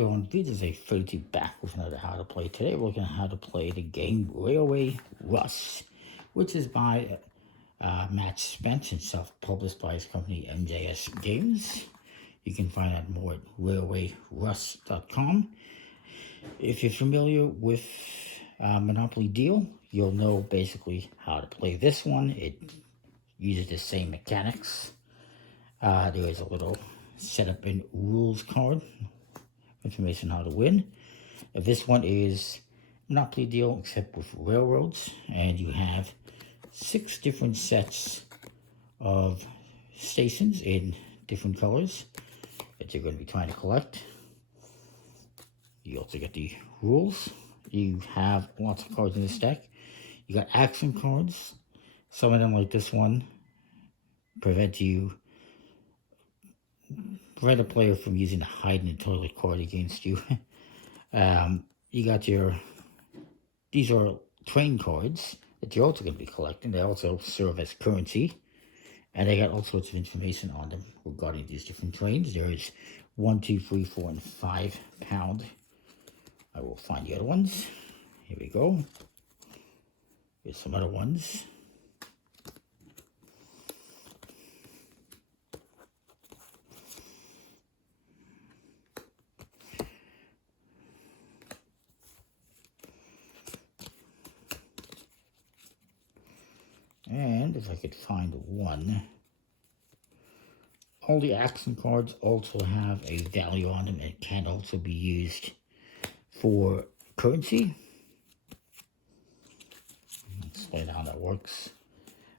So on videos I 32 back with another how to play. Today we're looking at how to play the game Railway Rust, which is by Matt Spence and self-published by his company MJS Games. You can find out more at railwayrust.com. If you're familiar with Monopoly Deal, you'll know basically how to play this one. It uses the same mechanics. There is a little setup and rules card, information how to win. This one is Monopoly Deal except with railroads, and you have 6 different sets of stations in different colors that you're going to be trying to collect. You also get the rules. You have lots of cards in this deck. You got action cards. Some of them, like this one, prevent a player from using a hide in the toilet card against you. You got these are train cards that you're also going to be collecting. They also serve as currency, and they got all sorts of information on them regarding these different trains. There is 1, 2, 3, 4, and 5 pound. I will find the other ones. Here we go. Here's some other ones. And if I could find one, all the action cards also have a value on them and can also be used for currency. I'll explain how that works.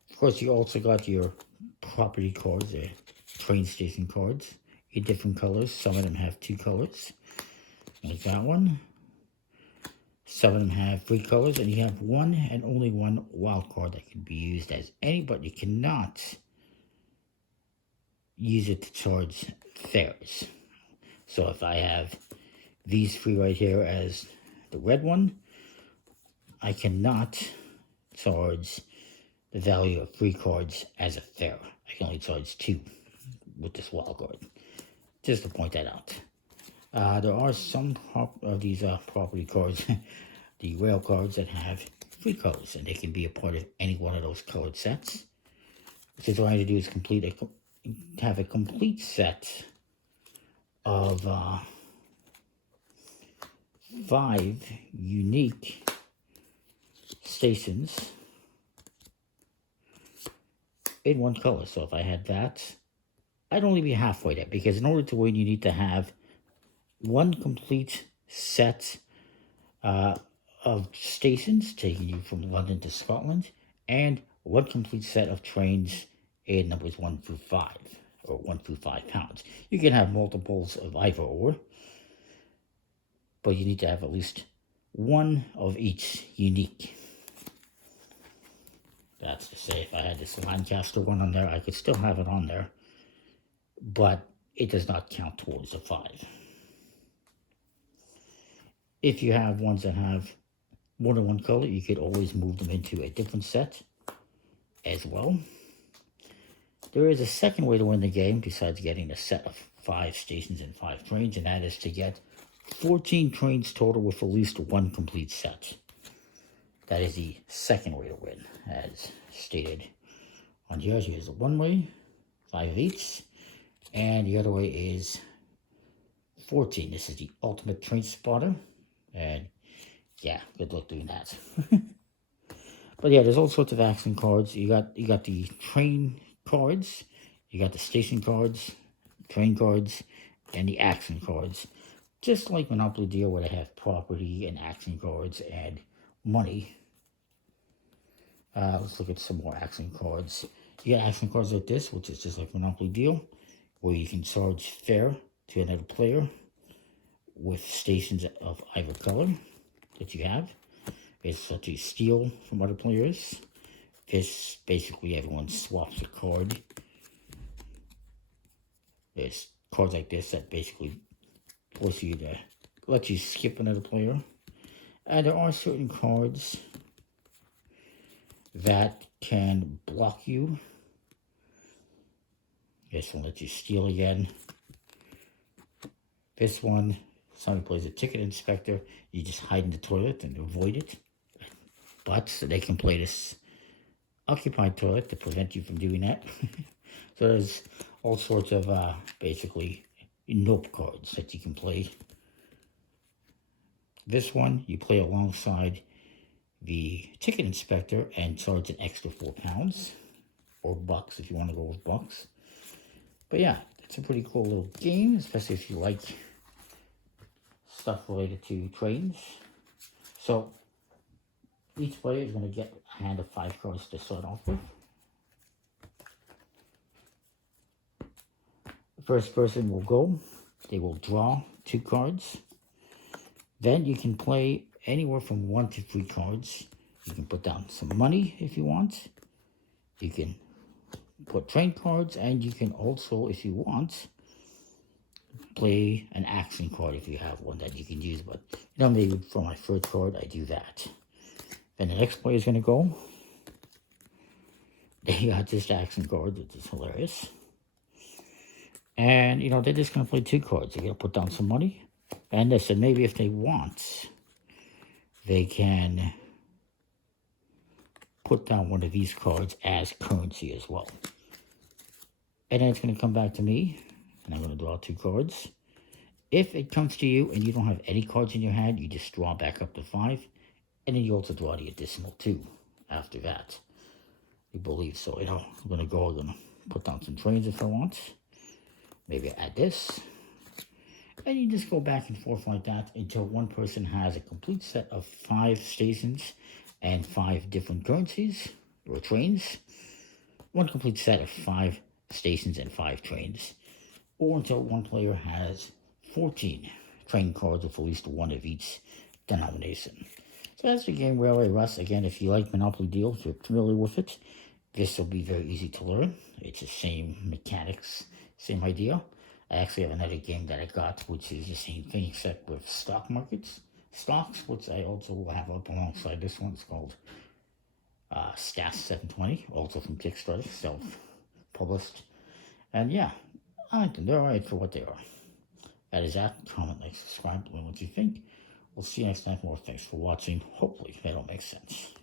Of course, you also got your property cards, the train station cards in different colors. Some of them have 2 colors, like that one. Some of them have 3 colors, and you have one and only one wild card that can be used as any, but you cannot use it to charge fares. So if I have these 3 right here as the red one, I cannot charge the value of 3 cards as a fare. I can only charge 2 with this wild card, just to point that out. There are some of these property cards, the rail cards, that have 3 colors, and they can be a part of any one of those colored sets. What you're trying to do is have a complete set of 5 unique stations in one color. So if I had that, I'd only be halfway there, because in order to win, you need to have one complete set of stations taking you from London to Scotland, and one complete set of trains in numbers 1 through 5, or 1 through 5 pounds. You can have multiples of either or, but you need to have at least one of each unique. That's to say, if I had this Lancaster one on there, I could still have it on there, but it does not count towards the 5. If you have ones that have more than one color, you could always move them into a different set as well. There is a second way to win the game besides getting a set of 5 stations and 5 trains, and that is to get 14 trains total with at least one complete set. That is the second way to win, as stated on here. Here's the one way, 5 of each, and the other way is 14. This is the ultimate train spotter, and yeah, good luck doing that. But yeah, there's all sorts of action cards. You got the train cards, you got the station cards, train cards, and the action cards. Just like Monopoly Deal, where they have property and action cards and money. Let's look at some more action cards. You got action cards like this, which is just like Monopoly Deal, where you can charge fare to another player with stations of either color that you have. It's such a steal from other players. This, basically everyone swaps a card. There's cards like this that basically force you to let you skip another player. And there are certain cards that can block you. This one lets you steal again. This one Somebody plays a ticket inspector, you just hide in the toilet and avoid it. But they can play this occupied toilet to prevent you from doing that. So there's all sorts of basically nope cards that you can play. This one you play alongside the ticket inspector and charge an extra £4 or bucks if you want to go with bucks. But yeah, it's a pretty cool little game, especially if you like stuff related to trains. So each player is going to get a hand of 5 cards to start off with. The first person will go. They will draw 2 cards. Then you can play anywhere from 1 to 3 cards. You can put down some money if you want. You can put train cards, and you can also, if you want, play an action card if you have one that you can use. But maybe for my first card, I do that. Then the next player is going to go. They got this action card, which is hilarious. And, they're just going to play 2 cards. They're going to put down some money. And listen, maybe if they want, they can put down one of these cards as currency as well. And then it's going to come back to me, and I'm going to draw 2 cards. If it comes to you and you don't have any cards in your hand, you just draw back up to 5. And then you also draw the additional 2 after that. You believe so. I'm going to put down some trains if I want. Maybe add this. And you just go back and forth like that until one person has a complete set of 5 stations and 5 different currencies or trains. One complete set of 5 stations and 5 trains. Or until one player has 14 train cards with at least 1 of each denomination. So that's the game Railway Rust. Again, if you like Monopoly Deal, if you're familiar with it, this will be very easy to learn. It's the same mechanics, same idea. I actually have another game that I got, which is the same thing except with stock markets. Stocks, which I also will have up alongside this one. It's called STAS 720, also from Kickstarter, self-published. And yeah, I like them. They're alright for what they are. That is that. Comment, like, subscribe, let me know what you think. We'll see you next time. More thanks for watching. Hopefully that'll make sense.